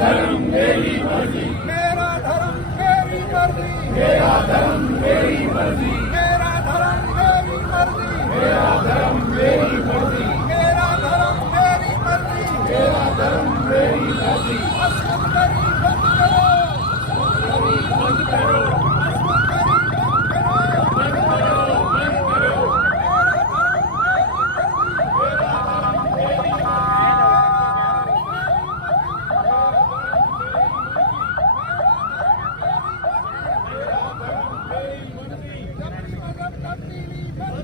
धर्म मेरी मर्जी, मेरा धर्म मेरी मर्जी, मेरा धर्म मेरी मर्जी, मेरा धर्म मेरी मर्जी, मेरा धर्म मेरी मर्जी, मेरा धर्म मेरी मर्जी, मेरा धर्म मेरी मर्जी। अस्मदरी बंद करो, बंद करो, अस्मदरी बंद करो, बंद करो, सबरी मजहब तब्दीली बंद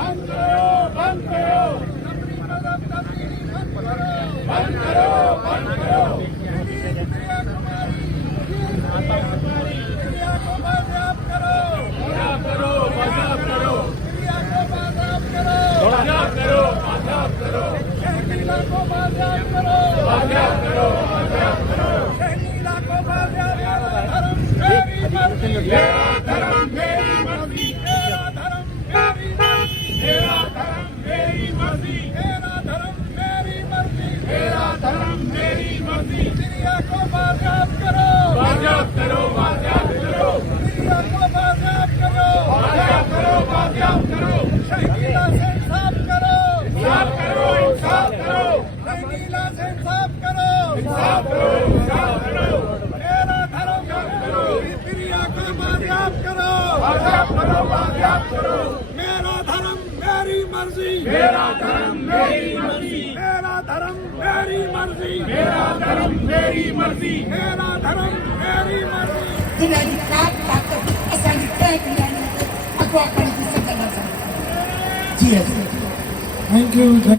बंद करो, बंद करो, सबरी मजहब तब्दीली बंद करो, बंद करो, बंद करो। प्रिया कुमारी, प्रिया को बाजियाब करो, आजाद करो, आजाद करो, प्रिया को बाजियाब करो, आजाद करो, आजाद करो, शहनीला को बाजियाब करो, आजाद करो, आजाद करो। शहनीला को बाजियाब करो। धर्म मेरी मर्जी, मेरा धर्म मेरी मर्जी, मेरा धर्म मेरी मर्जी, मेरा धर्म मेरी मर्जी, मेरा धर्म मेरी मर्जी, मेरा धर्म मेरी मर्जी। प्रिया को बाजियाब करो, आजाद करो, आजाद करो, प्रिया को बाजियाब करो, आजाद करो, आजाद करो। शहनीला से इंसाफ करो, इंसाफ करो, इंसाफ करो, शहनीला से इंसाफ करो, इंसाफ करो, इंसाफ करो, मेरा धर्म करो, प्रिया को बाजियाब करो, आजाद करो, आजाद करो। मेरा धर्म मेरी मर्जी, मेरा धर्म मेरी मर्जी, मेरा धर्म मेरी मर्जी, मेरा धर्म मेरी मर्जी। मेरा धर्म मेरी मर्जी। Dinheiro de carro, taca, essa de tanque, agora 45 anos. Dias. Thank you.